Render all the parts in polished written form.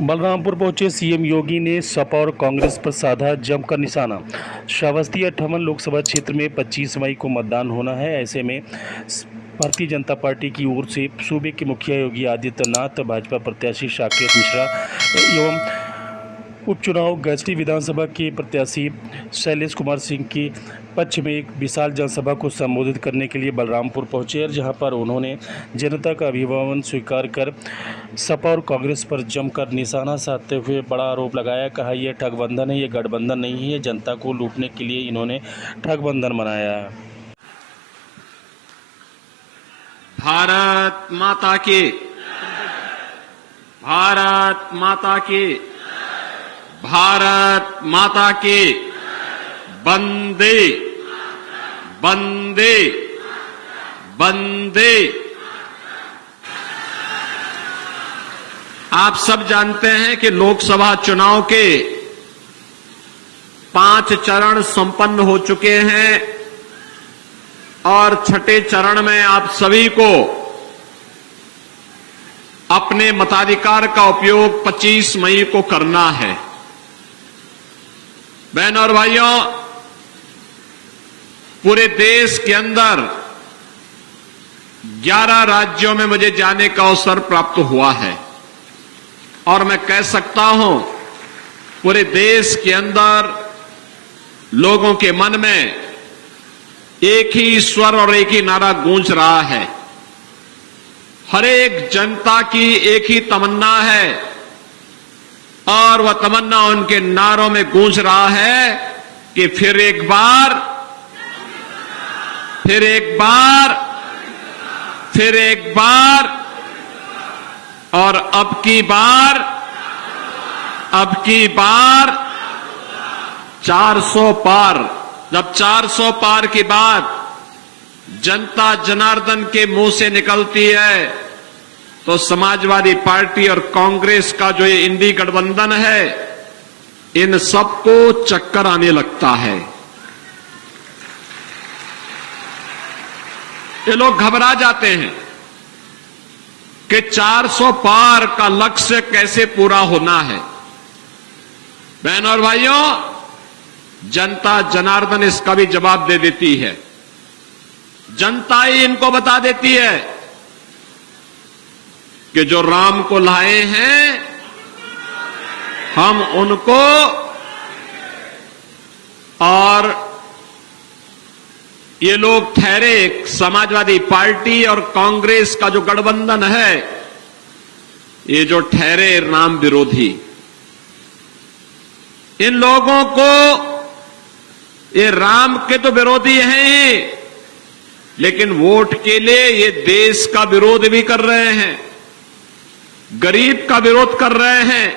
बलरामपुर पहुंचे सीएम योगी ने सपा और कांग्रेस पर साधा जमकर निशाना। श्रावस्ती अट्ठावन लोकसभा क्षेत्र में 25 मई को मतदान होना है। ऐसे में भारतीय जनता पार्टी की ओर से सूबे के मुखिया योगी आदित्यनाथ, भाजपा प्रत्याशी साकेत मिश्रा एवं उपचुनाव गजटी विधानसभा के प्रत्याशी शैलेश कुमार सिंह के पक्ष में एक विशाल जनसभा को संबोधित करने के लिए बलरामपुर पहुंचे, जहां पर उन्होंने जनता का अभिभाषण स्वीकार कर सपा और कांग्रेस पर जमकर निशाना साधते हुए बड़ा आरोप लगाया। कहा, यह ठगबंधन है, ये गठबंधन नहीं है। जनता को लूटने के लिए इन्होंने ठगबंधन बनाया है। भारत माता की, भारत माता की, भारत माता की, वंदे वंदे वंदे। आप सब जानते हैं कि लोकसभा चुनाव के 5 चरण संपन्न हो चुके हैं और छठे चरण में आप सभी को अपने मताधिकार का उपयोग 25 मई को करना है। बहनों और भाइयों, पूरे देश के अंदर 11 राज्यों में मुझे जाने का अवसर प्राप्त हुआ है और मैं कह सकता हूं पूरे देश के अंदर लोगों के मन में एक ही स्वर और एक ही नारा गूंज रहा है। हर एक जनता की एक ही तमन्ना है और वह तमन्ना उनके नारों में गूंज रहा है कि फिर एक बार, फिर एक बार, फिर एक बार और अब की बार, अब की बार 400 पार। जब 400 पार की बात जनता जनार्दन के मुंह से निकलती है तो समाजवादी पार्टी और कांग्रेस का जो ये इंडी गठबंधन है, इन सबको चक्कर आने लगता है। ये लोग घबरा जाते हैं कि 400 पार का लक्ष्य कैसे पूरा होना है। बहनों और भाइयों, जनता जनार्दन इसका भी जवाब दे देती है। जनता ही इनको बता देती है कि जो राम को लाए हैं हम उनको, और ये लोग ठहरे समाजवादी पार्टी और कांग्रेस का जो गठबंधन है, ये जो ठहरे राम विरोधी। इन लोगों को, ये राम के तो विरोधी हैं, लेकिन वोट के लिए ये देश का विरोध भी कर रहे हैं, गरीब का विरोध कर रहे हैं,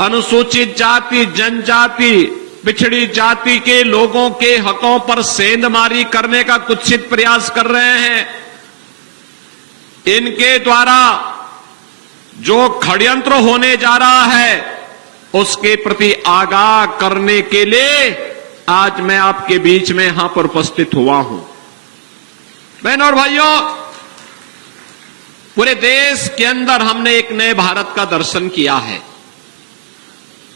अनुसूचित जाति, जनजाति, पिछड़ी जाति के लोगों के हकों पर सेंधमारी करने का कुत्सित प्रयास कर रहे हैं। इनके द्वारा जो षड्यंत्र होने जा रहा है उसके प्रति आगाह करने के लिए आज मैं आपके बीच में यहां पर उपस्थित हुआ हूं। बहनों और भाइयों, पूरे देश के अंदर हमने एक नए भारत का दर्शन किया है।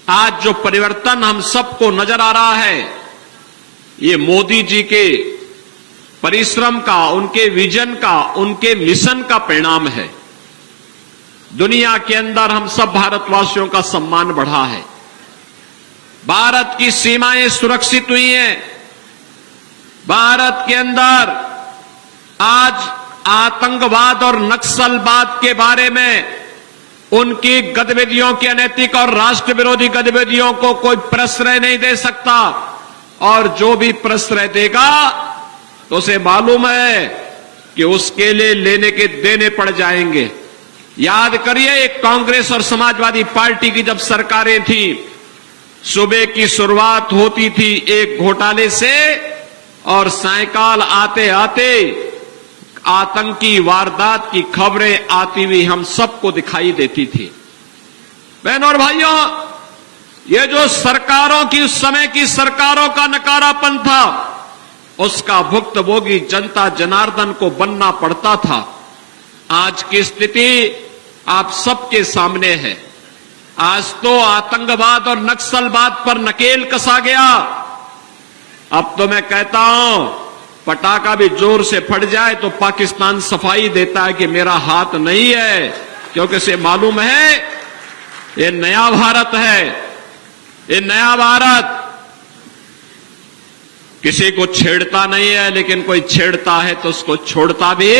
आज जो परिवर्तन हम सबको नजर आ रहा है, ये मोदी जी के परिश्रम का, उनके विजन का, उनके मिशन का परिणाम है। दुनिया के अंदर हम सब भारतवासियों का सम्मान बढ़ा है, भारत की सीमाएं सुरक्षित हुई हैं, भारत के अंदर आज आतंकवाद और नक्सलवाद के बारे में, उनकी गतिविधियों की अनैतिक और राष्ट्र विरोधी गतिविधियों को कोई प्रश्रय नहीं दे सकता, और जो भी प्रश्रय देगा तो उसे मालूम है कि उसके लिए लेने के देने पड़ जाएंगे। याद करिए, एक कांग्रेस और समाजवादी पार्टी की जब सरकारें थी, सुबह की शुरुआत होती थी एक घोटाले से और सायकाल आते आते आतंकी वारदात की खबरें आती हुई हम सबको दिखाई देती थी। बहनों और भाइयों, ये जो सरकारों की, उस समय की सरकारों का नकारापन था, उसका भुक्तभोगी जनता जनार्दन को बनना पड़ता था। आज की स्थिति आप सबके सामने है। आज तो आतंकवाद और नक्सलवाद पर नकेल कसा गया। अब तो मैं कहता हूं, पटाखा भी जोर से फट जाए तो पाकिस्तान सफाई देता है कि मेरा हाथ नहीं है, क्योंकि इसे मालूम है ये नया भारत है। ये नया भारत किसी को छेड़ता नहीं है, लेकिन कोई छेड़ता है तो उसको छोड़ता भी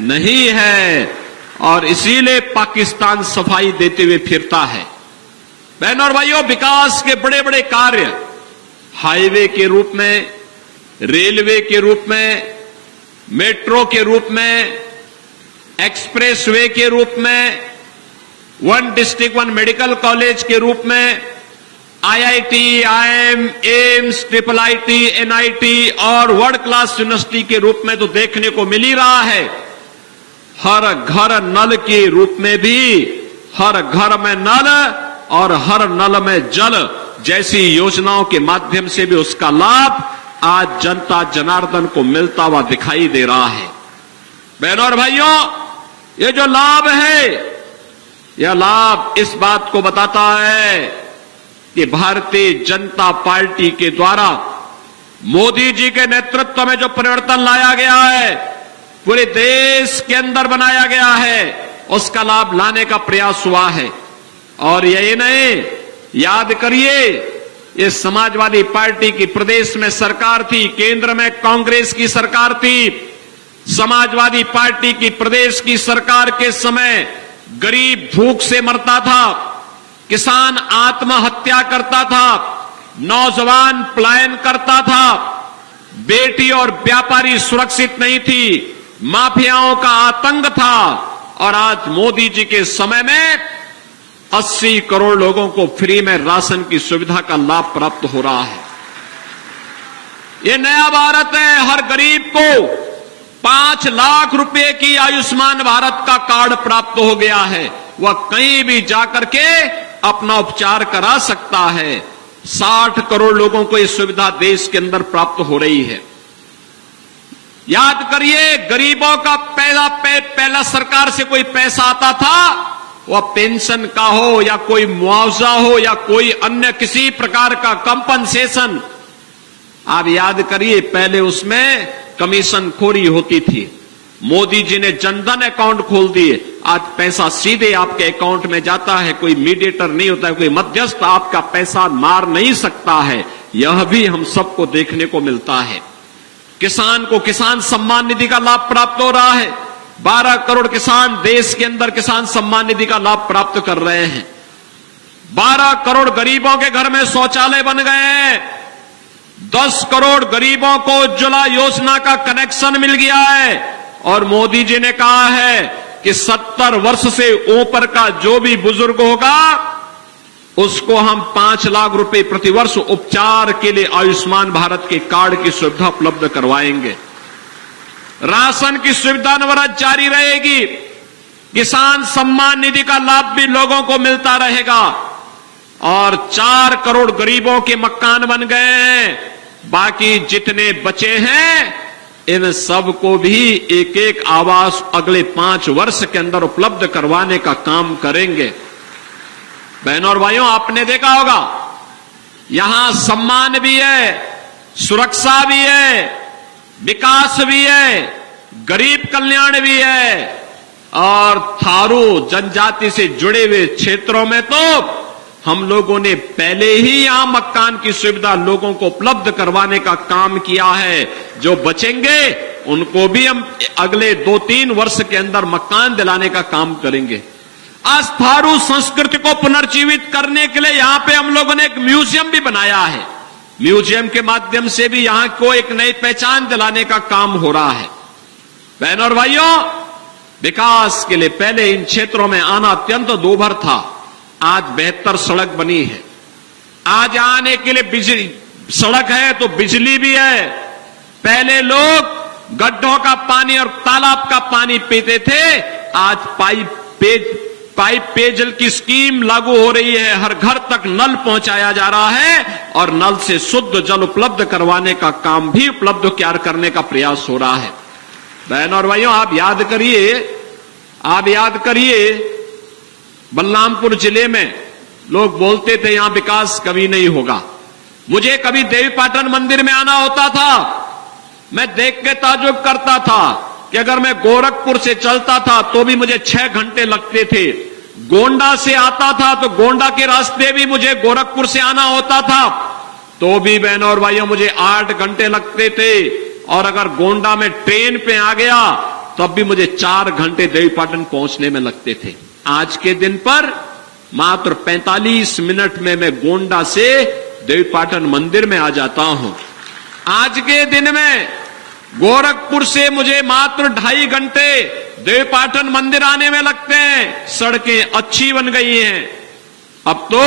नहीं है, और इसीलिए पाकिस्तान सफाई देते हुए फिरता है। बहनों और भाइयों, विकास के बड़े बड़े कार्य हाईवे के रूप में, रेलवे के रूप में, मेट्रो के रूप में, एक्सप्रेसवे के रूप में, one district one medical college के रूप में, IIT, IIM, AIIMS, IIIT, NIT और वर्ल्ड क्लास यूनिवर्सिटी के रूप में तो देखने को मिल ही रहा है। हर घर नल के रूप में भी, हर घर में नल और हर नल में जल जैसी योजनाओं के माध्यम से भी उसका लाभ आज जनता जनार्दन को मिलता हुआ दिखाई दे रहा है। बहनों और भाइयों, ये जो लाभ है, यह लाभ इस बात को बताता है कि भारतीय जनता पार्टी के द्वारा मोदी जी के नेतृत्व में जो परिवर्तन लाया गया है, पूरे देश के अंदर बनाया गया है, उसका लाभ लाने का प्रयास हुआ है। और यही नहीं, याद करिए, ये समाजवादी पार्टी की प्रदेश में सरकार थी, केंद्र में कांग्रेस की सरकार थी। समाजवादी पार्टी की प्रदेश की सरकार के समय गरीब भूख से मरता था, किसान आत्महत्या करता था, नौजवान पलायन करता था, बेटी और व्यापारी सुरक्षित नहीं थी, माफियाओं का आतंक था। और आज मोदी जी के समय में 80 करोड़ लोगों को फ्री में राशन की सुविधा का लाभ प्राप्त हो रहा है। ये नया भारत है। हर गरीब को 5 लाख रुपए की आयुष्मान भारत का कार्ड प्राप्त हो गया है। वह कहीं भी जाकर के अपना उपचार करा सकता है। 60 करोड़ लोगों को यह सुविधा देश के अंदर प्राप्त हो रही है। याद करिए, गरीबों का पहला सरकार से कोई पैसा आता था, वह पेंशन का हो या कोई मुआवजा हो या कोई अन्य किसी प्रकार का कंपनसेशन। आप याद करिए, पहले उसमें कमीशन खोरी होती थी। मोदी जी ने जनधन अकाउंट खोल दिए, आज पैसा सीधे आपके अकाउंट में जाता है, कोई मीडिएटर नहीं होता है, कोई मध्यस्थ आपका पैसा मार नहीं सकता है। यह भी हम सबको देखने को मिलता है। किसान को किसान सम्मान निधि का लाभ प्राप्त हो रहा है। 12 करोड़ किसान देश के अंदर किसान सम्मान निधि का लाभ प्राप्त कर रहे हैं। 12 करोड़ गरीबों के घर में शौचालय बन गए हैं। 10 करोड़ गरीबों को उज्ज्वला योजना का कनेक्शन मिल गया है। और मोदी जी ने कहा है कि 70 वर्ष से ऊपर का जो भी बुजुर्ग होगा, उसको हम 5 लाख रुपए प्रतिवर्ष उपचार के लिए आयुष्मान भारत के कार्ड की सुविधा उपलब्ध करवाएंगे। राशन की सुविधा अनवरत जारी रहेगी। किसान सम्मान निधि का लाभ भी लोगों को मिलता रहेगा। और 4 करोड़ गरीबों के मकान बन गए हैं। बाकी जितने बचे हैं, इन सबको भी एक एक आवास अगले 5 वर्ष के अंदर उपलब्ध करवाने का काम करेंगे। बहनों और भाइयों, आपने देखा होगा, यहां सम्मान भी है, सुरक्षा भी है, विकास भी है, गरीब कल्याण भी है। और थारू जनजाति से जुड़े हुए क्षेत्रों में तो हम लोगों ने पहले ही यहां मकान की सुविधा लोगों को उपलब्ध करवाने का काम किया है। जो बचेंगे उनको भी हम अगले 2-3 वर्ष के अंदर मकान दिलाने का काम करेंगे। आज थारू संस्कृति को पुनर्जीवित करने के लिए यहां पे हम लोगों ने एक म्यूजियम भी बनाया है। म्यूजियम के माध्यम से भी यहां को एक नई पहचान दिलाने का काम हो रहा है। बहनों और भाइयों, विकास के लिए पहले इन क्षेत्रों में आना अत्यंत दूभर था। आज बेहतर सड़क बनी है। आज आने के लिए बिजली सड़क है तो बिजली भी है। पहले लोग गड्ढों का पानी और तालाब का पानी पीते थे, आज पाइप पेयजल की स्कीम लागू हो रही है। हर घर तक नल पहुंचाया जा रहा है और नल से शुद्ध जल उपलब्ध करवाने का काम भी उपलब्ध करने का प्रयास हो रहा है। बहनों और भाइयों, आप याद करिए, बलरामपुर जिले में लोग बोलते थे यहां विकास कभी नहीं होगा। मुझे कभी देवीपाटन मंदिर में आना होता था, मैं देख के ताज्जुब करता था कि अगर मैं गोरखपुर से चलता था तो भी मुझे 6 घंटे लगते थे, गोंडा से आता था तो गोंडा के रास्ते भी मुझे गोरखपुर से आना होता था तो भी बहनों और भाइयों मुझे 8 घंटे लगते थे, और अगर गोंडा में ट्रेन पे आ गया तब भी मुझे 4 घंटे देवीपाटन पहुंचने में लगते थे। आज के दिन पर मात्र 45 मिनट में मैं गोंडा से देवीपाटन मंदिर में आ जाता हूं। आज के दिन में गोरखपुर से मुझे मात्र 2.5 घंटे देवीपाटन मंदिर आने में लगते हैं। सड़कें अच्छी बन गई हैं। अब तो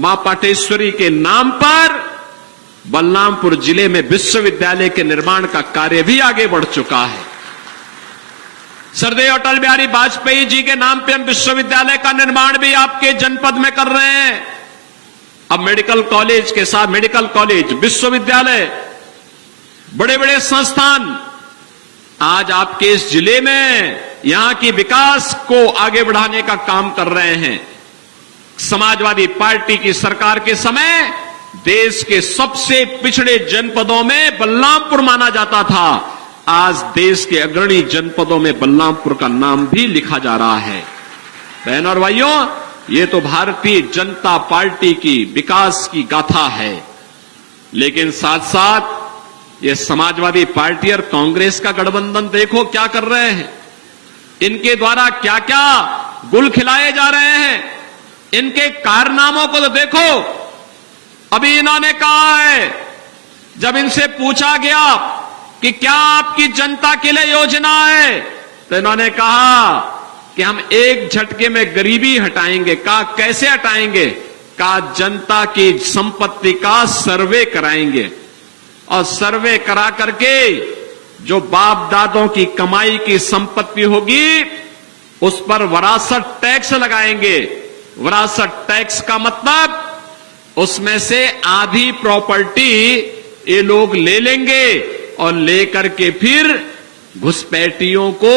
मां पाटेश्वरी के नाम पर बलरामपुर जिले में विश्वविद्यालय के निर्माण का कार्य भी आगे बढ़ चुका है। सरदेव अटल बिहारी वाजपेयी जी के नाम पे हम विश्वविद्यालय का निर्माण भी आपके जनपद में कर रहे हैं। अब मेडिकल कॉलेज के साथ मेडिकल कॉलेज, विश्वविद्यालय, बड़े बड़े संस्थान आज आपके इस जिले में यहां की विकास को आगे बढ़ाने का काम कर रहे हैं। समाजवादी पार्टी की सरकार के समय देश के सबसे पिछड़े जनपदों में बलरामपुर माना जाता था। आज देश के अग्रणी जनपदों में बलरामपुर का नाम भी लिखा जा रहा है। बहनों और भाइयों, ये तो भारतीय जनता पार्टी की विकास की गाथा है, लेकिन साथ साथ ये समाजवादी पार्टी और कांग्रेस का गठबंधन देखो क्या कर रहे हैं। इनके द्वारा क्या क्या गुल खिलाए जा रहे हैं, इनके कारनामों को तो देखो। अभी इन्होंने कहा है, जब इनसे पूछा गया कि क्या आपकी जनता के लिए योजना है, तो इन्होंने कहा कि हम एक झटके में गरीबी हटाएंगे। कहा कैसे हटाएंगे? कहा जनता की संपत्ति का सर्वे कराएंगे, और सर्वे करा करके जो बाप दादों की कमाई की संपत्ति होगी उस पर विरासत टैक्स लगाएंगे। विरासत टैक्स का मतलब उसमें से आधी प्रॉपर्टी ये लोग ले लेंगे और लेकर के फिर घुसपैठियों को,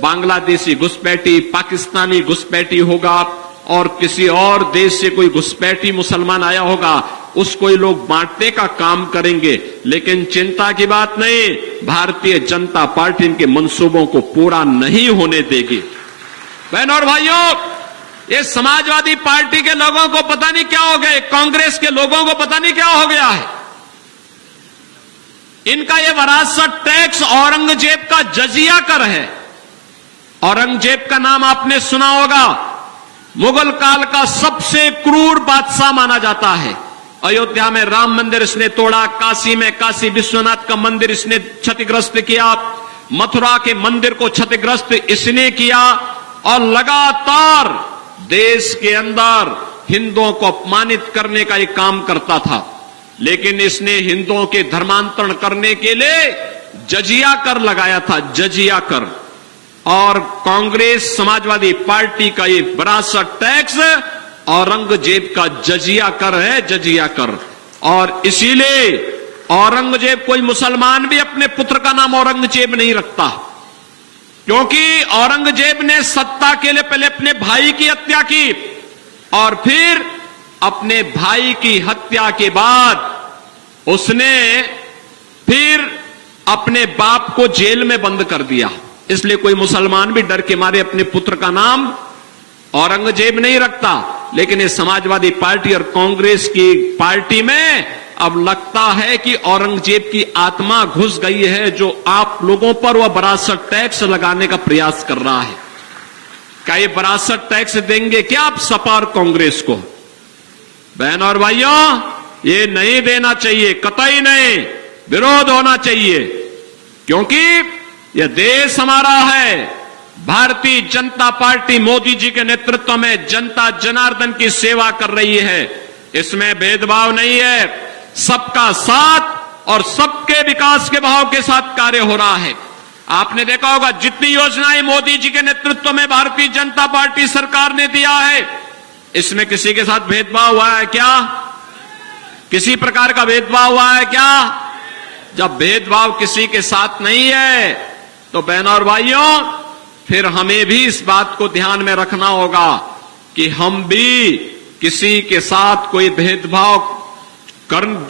बांग्लादेशी घुसपैठी, पाकिस्तानी घुसपैठी होगा और किसी और देश से कोई घुसपैठी मुसलमान आया होगा, उसको ये लोग बांटने का काम करेंगे। लेकिन चिंता की बात नहीं, भारतीय जनता पार्टी इनके मंसूबों को पूरा नहीं होने देगी। बहनों और भाइयों, ये समाजवादी पार्टी के लोगों को पता नहीं क्या हो गया, कांग्रेस के लोगों को पता नहीं क्या हो गया है। इनका ये विरासत टैक्स औरंगजेब का जजिया कर है। औरंगजेब का नाम आपने सुना होगा, मुगल काल का सबसे क्रूर बादशाह माना जाता है। अयोध्या में राम मंदिर इसने तोड़ा, काशी में काशी विश्वनाथ का मंदिर इसने क्षतिग्रस्त किया, मथुरा के मंदिर को क्षतिग्रस्त इसने किया, और लगातार देश के अंदर हिंदुओं को अपमानित करने का ये काम करता था। लेकिन इसने हिंदुओं के धर्मांतरण करने के लिए जजिया कर लगाया था, जजिया कर। और कांग्रेस समाजवादी पार्टी का ये विरासत टैक्स औरंगजेब का जजिया कर है, जजिया कर। और इसीलिए औरंगजेब, कोई मुसलमान भी अपने पुत्र का नाम औरंगजेब नहीं रखता, क्योंकि औरंगजेब ने सत्ता के लिए पहले अपने भाई की हत्या की और फिर अपने भाई की हत्या के बाद उसने फिर अपने बाप को जेल में बंद कर दिया। इसलिए कोई मुसलमान भी डर के मारे अपने पुत्र का नाम औरंगजेब नहीं रखता। लेकिन ये समाजवादी पार्टी और कांग्रेस की पार्टी में अब लगता है कि औरंगजेब की आत्मा घुस गई है, जो आप लोगों पर वह विरासत टैक्स लगाने का प्रयास कर रहा है। क्या ये विरासत टैक्स देंगे क्या आप सपा और कांग्रेस को? बहन और भाइयों, ये नहीं देना चाहिए, कतई नहीं, विरोध होना चाहिए, क्योंकि यह देश हमारा है। भारतीय जनता पार्टी मोदी जी के नेतृत्व में जनता जनार्दन की सेवा कर रही है। इसमें भेदभाव नहीं है, सबका साथ और सबके विकास के भाव के साथ कार्य हो रहा है। आपने देखा होगा जितनी योजनाएं मोदी जी के नेतृत्व में भारतीय जनता पार्टी सरकार ने दिया है, इसमें किसी के साथ भेदभाव हुआ है क्या? किसी प्रकार का भेदभाव हुआ है क्या? जब भेदभाव किसी के साथ नहीं है तो बहनों और भाइयों, फिर हमें भी इस बात को ध्यान में रखना होगा कि हम भी किसी के साथ कोई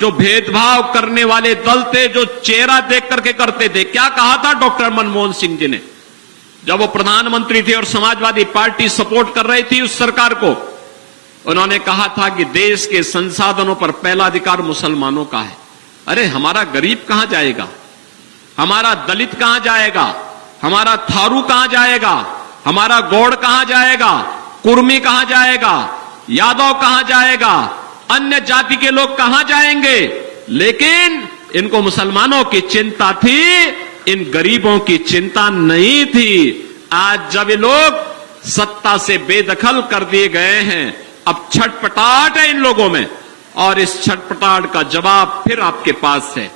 जो भेदभाव करने वाले दल थे, जो चेहरा देख करके करते थे। क्या कहा था डॉक्टर मनमोहन सिंह जी ने जब वो प्रधानमंत्री थे और समाजवादी पार्टी सपोर्ट कर रही थी उस सरकार को? उन्होंने कहा था कि देश के संसाधनों पर पहला अधिकार मुसलमानों का है। अरे हमारा गरीब कहां जाएगा, हमारा दलित कहां जाएगा, हमारा थारू कहां जाएगा, हमारा गौड़ कहां जाएगा, कुर्मी कहां जाएगा, यादव कहां जाएगा, अन्य जाति के लोग कहां जाएंगे? लेकिन इनको मुसलमानों की चिंता थी, इन गरीबों की चिंता नहीं थी। आज जब ये लोग सत्ता से बेदखल कर दिए गए हैं, अब छटपटाहट है इन लोगों में, और इस छटपटाहट का जवाब फिर आपके पास है।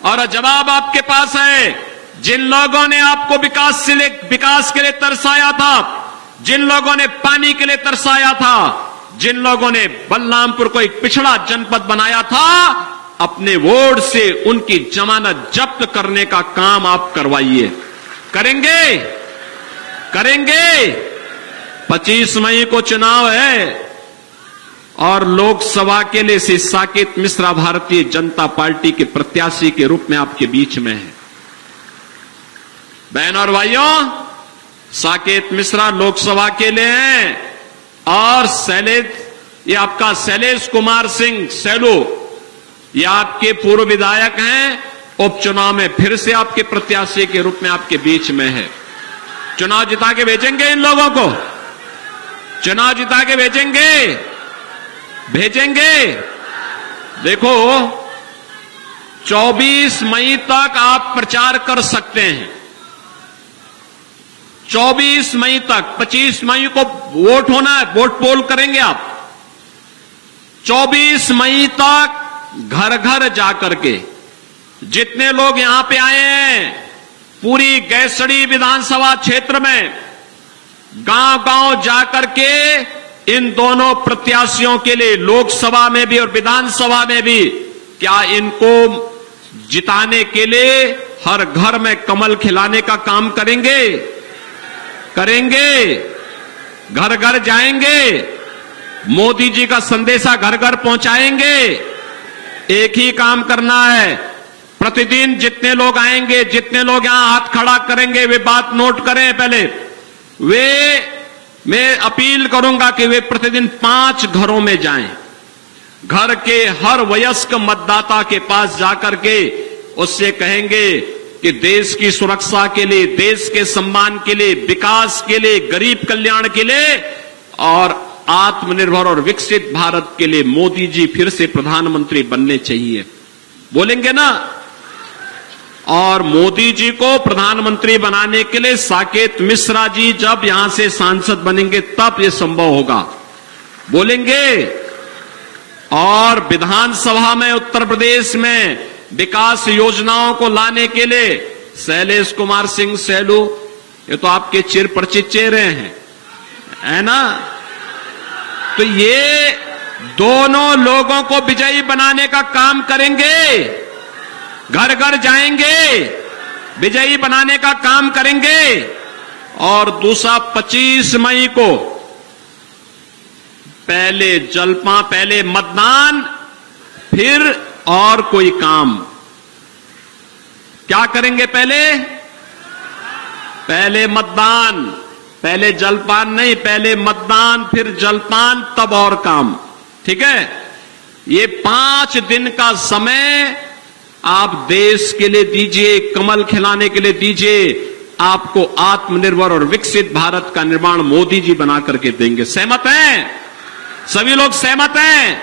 और जवाब आपके पास है। जिन लोगों ने आपको विकास के लिए तरसाया था, जिन लोगों ने पानी के लिए तरसाया था, जिन लोगों ने बलरामपुर को एक पिछड़ा जनपद बनाया था, अपने वोट से उनकी जमानत जब्त करने का काम आप करवाइए। करेंगे? करेंगे? 25 मई को चुनाव है और लोकसभा के लिए श्री साकेत मिश्रा भारतीय जनता पार्टी के प्रत्याशी के रूप में आपके बीच में है। बहनों और भाइयों, साकेत मिश्रा लोकसभा के लिए हैं और ये आपका शैलेश कुमार सिंह सैलू, ये आपके पूर्व विधायक हैं, उपचुनाव में फिर से आपके प्रत्याशी के रूप में आपके बीच में है। चुनाव जिता के भेजेंगे इन लोगों को, चुनाव जिता के भेजेंगे। देखो 24 मई तक आप प्रचार कर सकते हैं, 24 मई तक। 25 मई को वोट होना है, वोट पोल करेंगे आप। 24 मई तक घर घर जाकर के जितने लोग यहां पे आए हैं, पूरी गैसड़ी विधानसभा क्षेत्र में गांव गांव जाकर के इन दोनों प्रत्याशियों के लिए लोकसभा में भी और विधानसभा में भी, क्या इनको जिताने के लिए हर घर में कमल खिलाने का काम करेंगे? करेंगे? घर घर जाएंगे, मोदी जी का संदेशा घर घर पहुंचाएंगे। एक ही काम करना है, प्रतिदिन जितने लोग आएंगे, जितने लोग यहां हाथ खड़ा करेंगे, वे बात नोट करें पहले। मैं अपील करूंगा कि वे प्रतिदिन 5 घरों में जाएं, घर के हर वयस्क मतदाता के पास जाकर के उससे कहेंगे कि देश की सुरक्षा के लिए, देश के सम्मान के लिए, विकास के लिए, गरीब कल्याण के लिए और आत्मनिर्भर और विकसित भारत के लिए मोदी जी फिर से प्रधानमंत्री बनने चाहिए। बोलेंगे ना? और मोदी जी को प्रधानमंत्री बनाने के लिए साकेत मिश्रा जी जब यहां से सांसद बनेंगे तब यह संभव होगा। बोलेंगे? और विधानसभा में उत्तर प्रदेश में विकास योजनाओं को लाने के लिए शैलेश कुमार सिंह सैलू, ये तो आपके चिर परिचित चेहरे हैं, है ना? तो ये दोनों लोगों को विजयी बनाने का काम करेंगे, घर घर जाएंगे, विजयी बनाने का काम करेंगे। और दूसरा 25 मई को पहले जलपा, पहले मतदान, फिर और कोई काम। क्या करेंगे? पहले मतदान, पहले जलपान नहीं, पहले मतदान फिर जलपान, तब और काम। ठीक है? ये 5 दिन का समय आप देश के लिए दीजिए, कमल खिलाने के लिए दीजिए। आपको आत्मनिर्भर और विकसित भारत का निर्माण मोदी जी बना करके देंगे। सहमत हैं? सभी लोग सहमत हैं?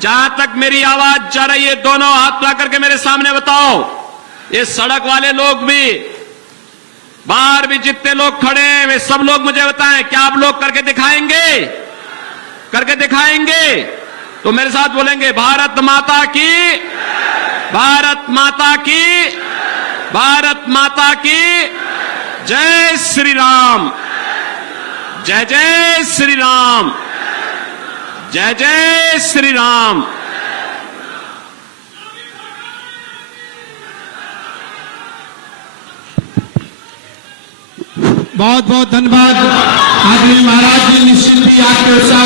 जहां तक मेरी आवाज जा रही है, दोनों हाथ ला करके मेरे सामने बताओ। ये सड़क वाले लोग भी, बाहर भी जितने लोग खड़े हैं, वे सब लोग मुझे बताएं, क्या आप लोग करके दिखाएंगे? करके दिखाएंगे? तो मेरे साथ बोलेंगे, भारत माता की, भारत माता की, भारत माता की जय श्री राम, जय जय श्री राम, जय जय श्री राम। बहुत बहुत धन्यवाद आदरणीय महाराज जी। निश्चित ही आपके उत्साह